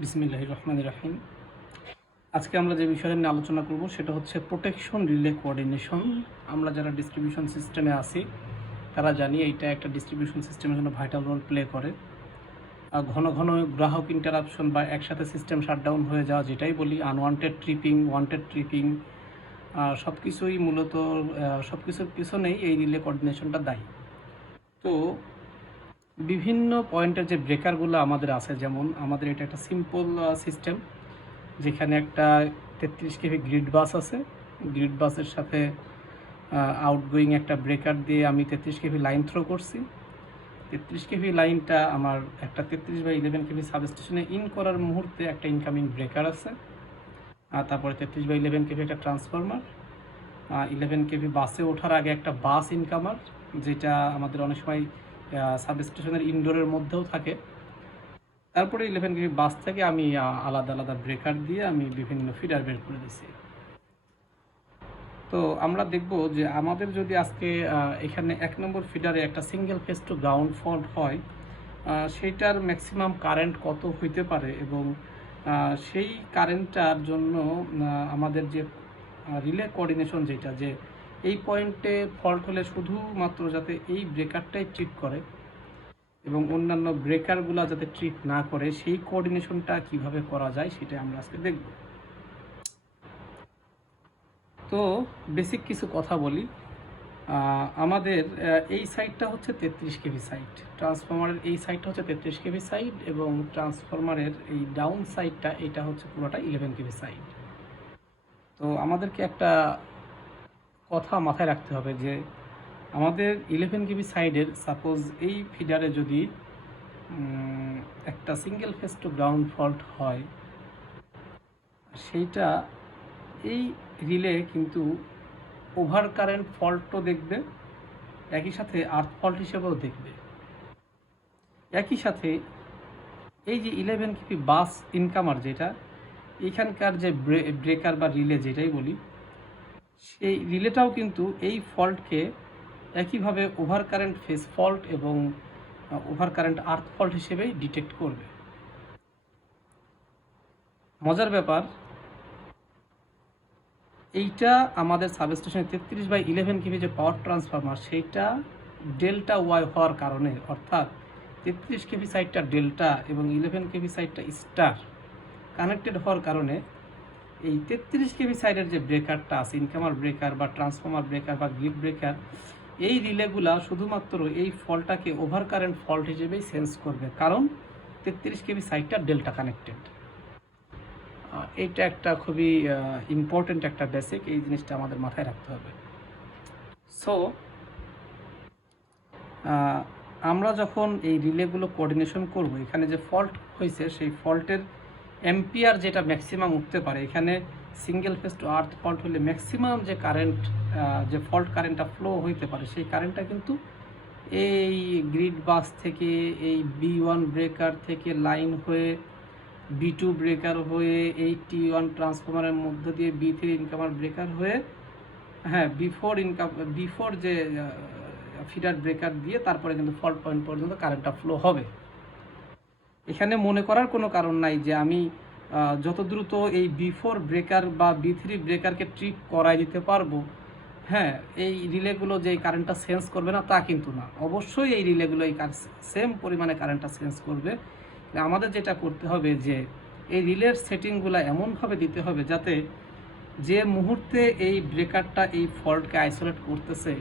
বিসমিল্লাহির রহমানির রহিম। আজকে আমরা যে বিষয় নিয়ে আলোচনা করব সেটা হচ্ছে প্রোটেকশন রিলে কোঅর্ডিনেশন। আমরা যারা ডিস্ট্রিবিউশন সিস্টেমে আছি তারা জানি এইটা একটা ডিস্ট্রিবিউশন সিস্টেমের জন্য ভাইটাল রোল প্লে করে। ঘন ঘন গ্রাহক ইন্টারাপশন বা একসাথে সিস্টেম শাটডাউন হয়ে যাওয়া, যেটাই বলি আনওয়ান্টেড ট্রিপিং, ওয়ান্টেড ট্রিপিং, সব কিছুই মূলত সব কিছুর পিছনেই এই রিলে কোঅর্ডিনেশনটা দায়ী। তো বিভিন্ন পয়েন্টের যে ব্রেকারগুলো আমাদের আছে, যেমন আমাদের এটা একটা সিম্পল সিস্টেম যেখানে একটা 33 কেভি গ্রিড বাস আছে। গ্রিড বাসের সাথে আউটগোয়িং একটা ব্রেকার দিয়ে আমি 33 কেভি লাইন থ্রো করছি। 33 কেভি লাইনটা আমার একটা 33/11 কেভি সাবস্টেশনে ইন করার মুহূর্তে একটা ইনকামিং ব্রেকার আছে। আর তারপরে 33/11 কেভি একটা ট্রান্সফরমার, 11 কেভি বাসে ওঠার আগে একটা বাস ইনকামার, যেটা আমাদের অনেক সময় সাবস্টেশনের ইনডোরের মধ্যেও থাকে। তারপরে 11 কেভি বাস থেকে আমি আলাদা আলাদা ব্রেকার দিয়ে আমি বিভিন্ন ফিডার বের করে দিছি। তো আমরা দেখব যে আমাদের যদি আজকে এখানে 1 নম্বর ফিডারে একটা single phase to ground fault হয়, সেইটার ম্যাক্সিমাম কারেন্ট কত হইতে পারে এবং সেই কারেন্টটার জন্য আমাদের যে রিলে কোঅর্ডিনেশন, যেটা যে এই পয়েন্টে ফল্ট হলে শুধুমাত্র যাতে এই ব্রেকারটাই ট্রিপ করে এবং অন্যান্য ব্রেকারগুলো যাতে ট্রিপ না করে, সেই কোঅর্ডিনেশনটা কিভাবে করা যায় সেটা আমরা আজকে দেখব। তো বেসিক কিছু কথা বলি। আমাদের এই সাইডটা হচ্ছে 33 কেভি সাইড, ট্রান্সফরমারের এই সাইডটা হচ্ছে 33 কেভি সাইড এবং ট্রান্সফরমারের এই ডাউন সাইডটা এটা হচ্ছে পুরোটা 11 কেভি সাইড। তো আমাদেরকে একটা কথা মাথায় রাখতে হবে যে আমাদের 11 কেভি সাইডের সাপোজ এই ফিডারে যদি একটা single phase to ground fault হয়, সেইটা এই রিলে কিন্তু ওভার কারেন্ট ফল্টও দেখবে, একই সাথে আর্থ ফল্ট হিসেবেও দেখবে। একই সাথে এই যে 11 কেভি বাস ইনকামার, যেটা এখানকার যে ব্রেকার বা রিলে যেটাই বলি, সেই রিলেটাও কিন্তু এই ফল্টকে একইভাবে ওভার কারেন্ট ফেজ ফল্ট এবং ওভার কারেন্ট আর্থ ফল্ট হিসেবেই ডিটেক্ট করবে। মজার ব্যাপার, এইটা আমাদের সাবস্টেশনে 33/11 কেভি যে পাওয়ার ট্রান্সফরমার, সেইটা ডেল্টা ওয়াই হওয়ার কারণে, অর্থাৎ 33 কেভি সাইডটা ডেল্টা এবং 11 কেভি সাইডটা স্টার কানেক্টেড হওয়ার কারণে এই 33 কেভি সাইডের যে ব্রেকারটা আছে, ইনকামার ব্রেকার বা ট্রান্সফরমার ব্রেকার বা গ্রিড ব্রেকার, এই রিলেগুলা শুধুমাত্র এই ফল্টটাকে ওভার কারেন্ট ফল্ট হিসেবেই সেন্স করবে, কারণ 33 কেভি সাইডটা ডেল্টা কানেক্টেড। এইটা একটা খুবই ইম্পর্টেন্ট একটা বেসিক, এই জিনিসটা আমাদের মাথায় রাখতে হবে। সো আমরা যখন এই রিলেগুলো কোঅর্ডিনেশন করব, এখানে যে ফল্ট হয়েছে সেই ফল্টের অ্যাম্পিয়ার যেটা ম্যাক্সিমাম উঠতে পারে, এখানে single phase to earth fault হলে ম্যাক্সিমাম যে কারেন্ট, যে ফল্ট কারেন্টটা ফ্লো হইতে পারে, সেই কারেন্টটা কিন্তু এই গ্রিড বাস থেকে, এই B1 ব্রেকার থেকে লাইন হয়ে B2 ব্রেকার হয়ে, এই T1 ট্রান্সফরমারের মধ্য দিয়ে B3 ইনকামার ব্রেকার হয়ে, হ্যাঁ B4 যে ফিডার ব্রেকার দিয়ে তারপরে কিন্তু ফল্ট পয়েন্ট পর্যন্ত কারেন্টটা ফ্লো হবে। এখানে মনে করার কোনো কারণ নাই যে আমি যত দ্রুত এই B4 ব্রেকার বা B3 ব্রেকারকে ট্রিপ করাই দিতে পারবো, হ্যাঁ, এই রিলেগুলো যে কারেন্টটা সেন্স করবে না তা কিন্তু না। অবশ্যই এই রিলেগুলো এই সেম পরিমাণে কারেন্টটা সেন্স করবে। আমাদের যেটা করতে হবে যে এই রিলের সেটিংগুলো এমনভাবে দিতে হবে যাতে যে মুহূর্তে এই ব্রেকারটা এই ফল্টকে আইসোলেট করতেছে,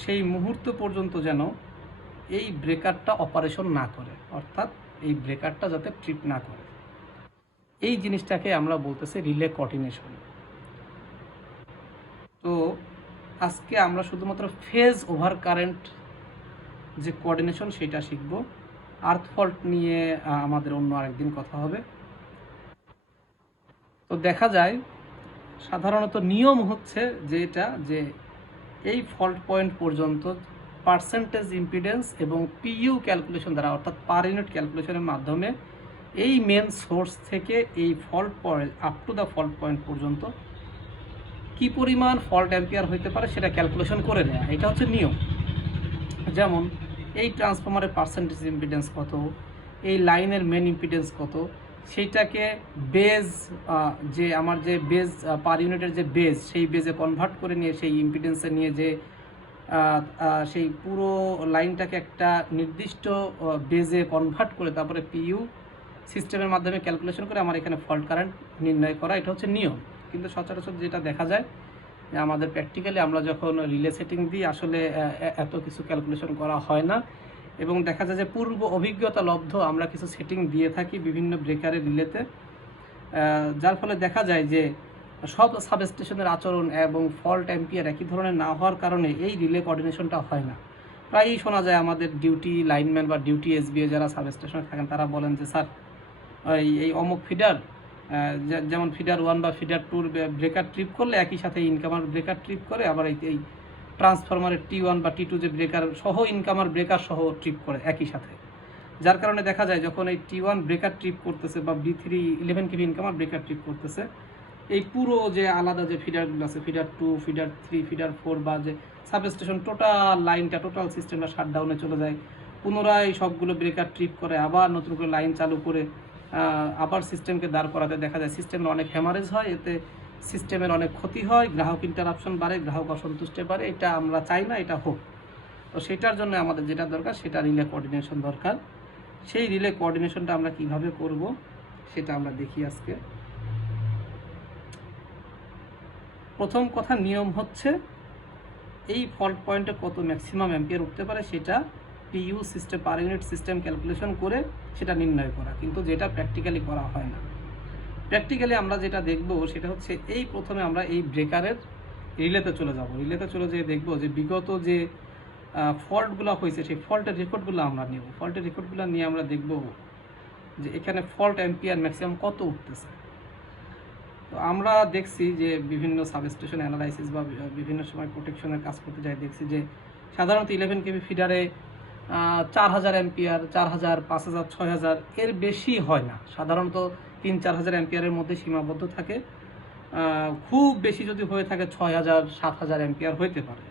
সেই মুহূর্ত পর্যন্ত যেন এই ব্রেকারটা অপারেশন না করে, অর্থাৎ এই ব্রেকারটা যাতে ট্রিপ না করে। এই জিনিসটাকে আমরা বলতেছি রিলে কোঅর্ডিনেশন। তো আজকে আমরা শুধুমাত্র ফেজ ওভার কারেন্ট যে কোঅর্ডিনেশন সেটা শিখব। আর্থ ফল্ট নিয়ে আমাদের অন্য আরেকদিন কথা হবে। তো দেখা যায় সাধারণত নিয়ম হচ্ছে যেটা, যে এই ফল্ট পয়েন্ট পর্যন্ত পার্সেন্টেজ ইম্পিডেন্স এবং পিইউ ক্যালকুলেশন দ্বারা, অর্থাৎ পার ইউনিট ক্যালকুলেশনের মাধ্যমে এই মেন সোর্স থেকে এই fault point up to the fault point পর্যন্ত কি পরিমাণ ফল্ট অ্যাম্পিয়ার হইতে পারে সেটা ক্যালকুলেশন করে নেওয়া, এটা হচ্ছে নিয়ম। যেমন এই ট্রান্সফরমারের পার্সেন্টেজ ইম্পিডেন্স কত, এই লাইনের মেন ইম্পিডেন্স কত, সেইটাকে বেজ, যে আমার যে বেজ পার ইউনিটের যে বেজ, সেই বেজে কনভার্ট করে নিয়ে সেই ইম্পিডেন্সে নিয়ে যে সেই পুরো লাইনটাকে একটা নির্দিষ্ট বেজে কনভার্ট করে তারপরে পিইউ সিস্টেমের মাধ্যমে ক্যালকুলেশন করে আমার এখানে ফল্ট কারেন্ট নির্ণয় করা, এটা হচ্ছে নিয়ম। কিন্তু সচরাচর যেটা দেখা যায় যে আমাদের প্র্যাকটিক্যালি আমরা যখন রিলে সেটিং দিই আসলে এত কিছু ক্যালকুলেশন করা হয় না, এবং দেখা যায় যে পূর্ব অভিজ্ঞতা লব্ধ আমরা কিছু সেটিং দিয়ে থাকি বিভিন্ন ব্রেকারের রিলেতে, যার ফলে দেখা যায় যে সব সাবস্টেশনের আচরণ এবং ফল্ট অ্যাম্পিয়ার একই ধরনের না হওয়ার কারণে এই রিলে কোঅর্ডিনেশনটা হয় না। প্রায়ই শোনা যায় আমাদের ডিউটি লাইনম্যান বা ডিউটি এসবিএ যারা সাবস্টেশনে থাকেন তারা বলেন যে স্যার এই অমুক ফিডার, যেমন ফিডার 1 বা ফিডার 2 ব্রেকার ট্রিপ করলে একই সাথে ইনকামার ব্রেকার ট্রিপ করে, আবার এই ট্রান্সফরমারের T1 বা T2 যে ব্রেকার সহ ইনকামার ব্রেকার সহ ট্রিপ করে একই সাথে, যার কারণে দেখা যায় যখন এই T1 ব্রেকার ট্রিপ করতেছে বা B3 11 কেভি ইনকামার ব্রেকার ট্রিপ করতেছে, এই পুরো যে আলাদা যে ফিডারগুলো আছে ফিডার 2, ফিডার 3, ফিডার 4 বা যে সাবস্টেশন টোটাল লাইনটা টোটাল সিস্টেমটা শাটডাউনে চলে যায়, পুনরায় সবগুলো ব্রেকার ট্রিপ করে আবার নতুন করে লাইন চালু করে আবার সিস্টেমকে দাঁড় করাতে দেখা যায় সিস্টেমের অনেক হ্যামারেজ হয়, এতে সিস্টেমের অনেক ক্ষতি হয়, গ্রাহক ইন্টারাপশন বাড়ে, গ্রাহক অসন্তুষ্টে বাড়ে। এটা আমরা চাই না, এটা হোক। তো সেটার জন্য আমাদের যেটা দরকার সেটা রিলে কোঅর্ডিনেশন দরকার। সেই রিলে কোঅর্ডিনেশনটা আমরা কিভাবে করব সেটা আমরা দেখি আজকে। প্রথম কথা, নিয়ম হচ্ছে এই ফল্ট পয়েন্টে কত ম্যাক্সিমাম অ্যাম্পিয়ার উঠতে পারে সেটা PU system per unit system calculation করে সেটা নির্ণয় করা, কিন্তু যেটা প্র্যাকটিক্যালি করা হয় না। প্র্যাকটিক্যালি আমরা যেটা দেখব সেটা হচ্ছে এই প্রথমে আমরা এই ব্রেকারের রিলেতে চলে যাব। রিলেতে চলে যেয়ে দেখব যে বিগত যে ফল্টগুলো হয়েছে সেই ফল্টের রেকর্ডগুলো আমরা নেব। ফল্টের রেকর্ডগুলো নিয়ে আমরা দেখব যে এখানে ফল্ট অ্যাম্পিয়ার ম্যাক্সিমাম কত উঠতেছে। তো আমরা দেখছি যে বিভিন্ন সাবস্টেশন অ্যানালাইসিস বা বিভিন্ন সময় প্রোটেকশনের কাজ করতে যাই, দেখছি যে সাধারণত 11 কেভি ফিডারে 4000 অ্যাম্পিয়ার, 4000, 5000, 6000 এর বেশি হয় না। সাধারণত 3-4000 অ্যাম্পিয়ারের মধ্যে সীমাবদ্ধ থাকে। খুব বেশি যদি হয়ে থাকে 6000, 7000 অ্যাম্পিয়ার হইতে পারে।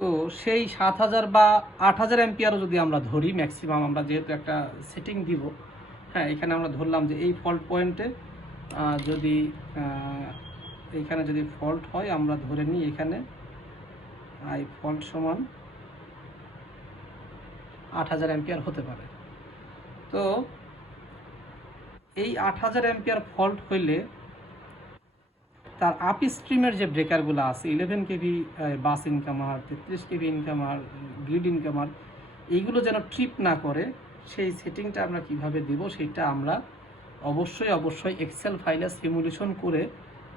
তো সেই 7000 বা 8000 অ্যাম্পিয়ারও যদি আমরা ধরি ম্যাক্সিমাম, আমরা যেহেতু একটা সেটিং দিব, হ্যাঁ এখানে আমরা ধরলাম যে এই ফল্ট পয়েন্টে যদি এইখানে যদি ফল্ট হয় আমরা ধরে নিই এখানে আই ফল্ট সমান 8000 অ্যাম্পিয়ার হতে পারে। তো এই 8000 অ্যাম্পিয়ার ফল্ট হইলে তার আপ স্ট্রিমের যে ব্রেকারগুলো আছে 11 কেভি বাস ইনকামার, 33 কেভি ইনকামার, গ্রিড ইনকামার, এইগুলো যেন ট্রিপ না করে সেই সেটিংটা আমরা কিভাবে দিব সেটা আমরা অবশ্যই এক্সেল ফাইলে সিমুলেশন করে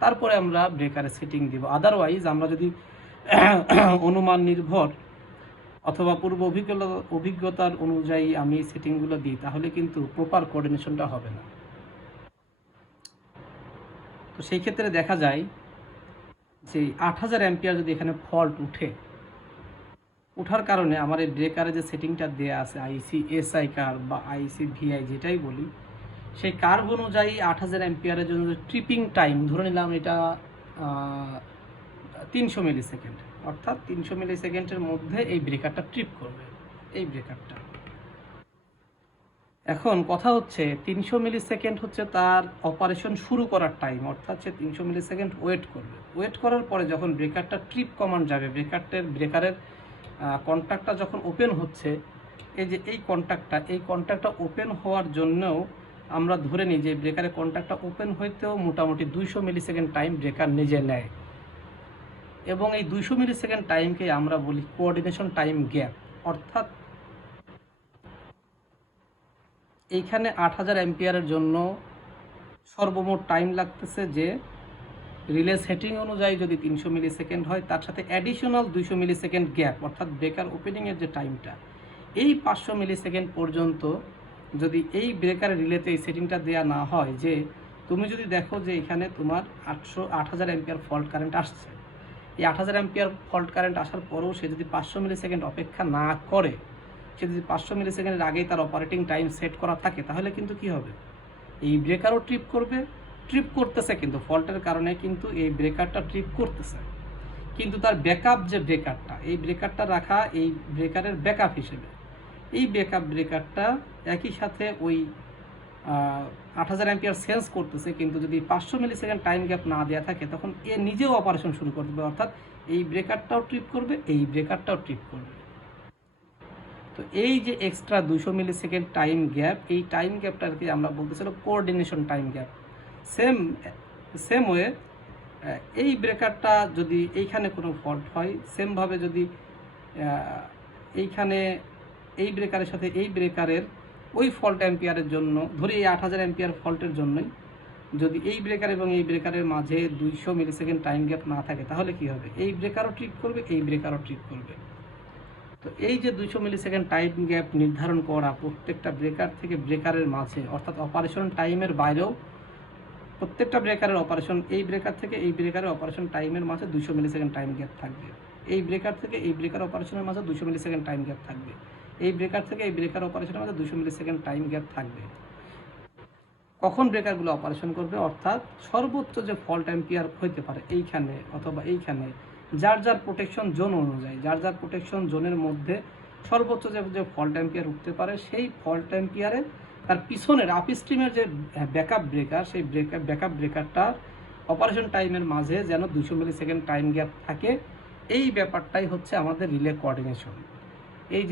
তারপরে আমরা ব্রেকারে সেটিং দিব। আদারওয়াইজ আমরা যদি অনুমান নির্ভর অথবা পূর্ব অভিজ্ঞতার অনুযায়ী আমি সেটিংগুলো দিই তাহলে কিন্তু প্রপার কোঅর্ডিনেশনটা হবে না। তো সেই ক্ষেত্রে দেখা যায় যে 8000 অ্যাম্পিয়ার যদি এখানে ফল্ট ওঠার কারণে আমার এই ব্রেকারে যে সেটিংটা দেয়া আছে আইসি এসআই কার্ভ বা আইসি ভিআই যেটাই বলি, সেই কার্ভ অনুযায়ী 8000 অ্যাম্পিয়ারের জন্য ট্রিপিং টাইম ধরে নিলাম এটা 300 মিলি সেকেন্ড, অর্থাৎ 300 মিলি সেকেন্ডের মধ্যে এই ব্রেকারটা ট্রিপ করবে। এই ব্রেকারটা এখন কথা হচ্ছে 300 মিলি সেকেন্ড হচ্ছে তার অপারেশন শুরু করার টাইম, অর্থাৎ সে 300 মিলি সেকেন্ড ওয়েট করবে। ওয়েট করার পরে যখন ব্রেকারটা ট্রিপ কমান্ড যাবে, ব্রেকারের কন্ট্যাক্টটা যখন ওপেন হচ্ছে, এই যে এই কন্ট্যাক্টটা ওপেন হওয়ার জন্যও আমরা ধরে নিই যে ব্রেকারের কন্ট্যাক্টটা ওপেন হইতেও মোটামুটি 200 মিলি সেকেন্ড টাইম ব্রেকার নিজে নেয়, এবং এই 200 মিলি সেকেন্ড টাইমকে আমরা বলি কোঅর্ডিনেশন টাইম গ্যাপ। অর্থাৎ এইখানে 8000 অ্যাম্পিয়ারের জন্য সর্বমোট টাইম লাগতেছে যে রিলে সেটিং অনুযায়ী যদি 300 মিলি সেকেন্ড হয় তার সাথে অ্যাডিশনাল 200 মিলি সেকেন্ড গ্যাপ, অর্থাৎ ব্রেকার ওপেনিংয়ের যে টাইমটা, এই 500 মিলি সেকেন্ড পর্যন্ত যদি এই ব্রেকার রিলেতে এই সেটিংটা দেওয়া না হয়, যে তুমি যদি দেখো যে এখানে তোমার 8000 অ্যাম্পিয়ার ফল্ট কারেন্ট আসছে, এই 8000 অ্যাম্পিয়ার ফল্ট কারেন্ট আসার পরেও সে যদি 500 মিলি সেকেন্ড অপেক্ষা না করে, সে যদি 500 মিলি সেকেন্ডের আগেই তার অপারেটিং টাইম সেট করা থাকে, তাহলে কিন্তু কি হবে, এই ব্রেকারও ট্রিপ করবে, ট্রিপ করতেছে কিন্তু ফল্টের কারণে কিন্তু এই ব্রেকারটা ট্রিপ করতেছে, কিন্তু তার ব্যাকআপ যে ব্রেকারটা, এই ব্রেকারটা রাখা এই ব্রেকারের ব্যাকআপ হিসেবে, এই ব্যাকআপ ব্রেকারটা একই সাথে ওই 8000 অ্যাম্পিয়ার সেন্স করতেছে, কিন্তু যদি 500 মিলি সেকেন্ড টাইম গ্যাপ না দেওয়া থাকে তখন এ নিজেও অপারেশন শুরু করে দেবে, অর্থাৎ এই ব্রেকারটাও ট্রিপ করবে, এই ব্রেকারটাও ট্রিপ করবে। তো এই যে এক্সট্রা 200 মিলি সেকেন্ড টাইম গ্যাপ, এই টাইম গ্যাপটাকে আমরা বলতেছিলাম coordination time gap. Same way এই ব্রেকারটা যদি এইখানে কোনো ফল্ট হয়, সেমভাবে যদি এইখানে এই ব্রেকারের সাথে এই ব্রেকারের ওই ফল্ট অ্যাম্পিয়ারের জন্য, ধরি এই 8000 অ্যাম্পিয়ার ফল্টের জন্যই যদি এই ব্রেকার এবং এই ব্রেকারের মাঝে 200 মিলি সেকেন্ড টাইম গ্যাপ না থাকে, তাহলে কি হবে? এই ব্রেকারও ট্রিপ করবে, এই ব্রেকারও ট্রিপ করবে। তো এই যে 200 মিলি সেকেন্ড টাইম গ্যাপ নির্ধারণ করা প্রত্যেকটা ব্রেকার থেকে ব্রেকারের মাঝে, অর্থাৎ অপারেশন টাইমের বাইরেও প্রত্যেকটা ব্রেকারের অপারেশন, এই ব্রেকার থেকে এই ব্রেকারের অপারেশন টাইমের মাঝে 200 মিলি সেকেন্ড টাইম গ্যাপ থাকবে। এই ব্রেকার থেকে এই ব্রেকার অপারেশনের মাঝে 200 মিলি সেকেন্ড টাইম গ্যাপ থাকবে। এই ব্রেকার থেকে এই ব্রেকার অপারেশনের মাঝে 200 মিলি সেকেন্ড টাইম গ্যাপ থাকবে। কখন ব্রেকারগুলো অপারেশন করবে? অর্থাৎ সর্বোচ্চ যে ফল্ট অ্যাম্পিয়ার হইতে পারে এইখানে অথবা এইখানে, যার যার প্রোটেকশন জোন অনুযায়ী, যার যার প্রোটেকশন জোনের মধ্যে সর্বোচ্চ যে ফল্ট অ্যাম্পিয়ার উঠতে পারে, সেই ফল্ট অ্যাম্পিয়ারে তার পিছনের আপস্ট্রিমের যে ব্যাকআপ ব্রেকার, সেই ব্যাকআপ ব্রেকারটার অপারেশন টাইমের মাঝে যেন 200 মিলি সেকেন্ড টাইম গ্যাপ থাকে। এই ব্যাপারটাই হচ্ছে আমাদের রিলে কোঅর্ডিনেশন। এই